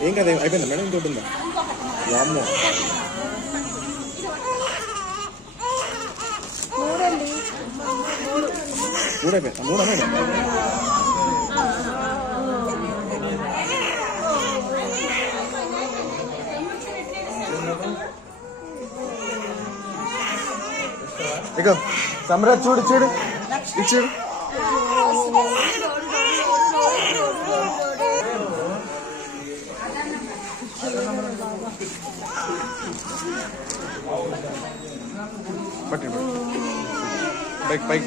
ఏం కదా అయిపోయిందా మేడం ఇంకోటి ఉందా అమ్మో మూడు అయిపోయిందా మూడు మేడం ఇక సమ్రాట్ చూడు చూడు చూడు పట్టు బైక్ బైక్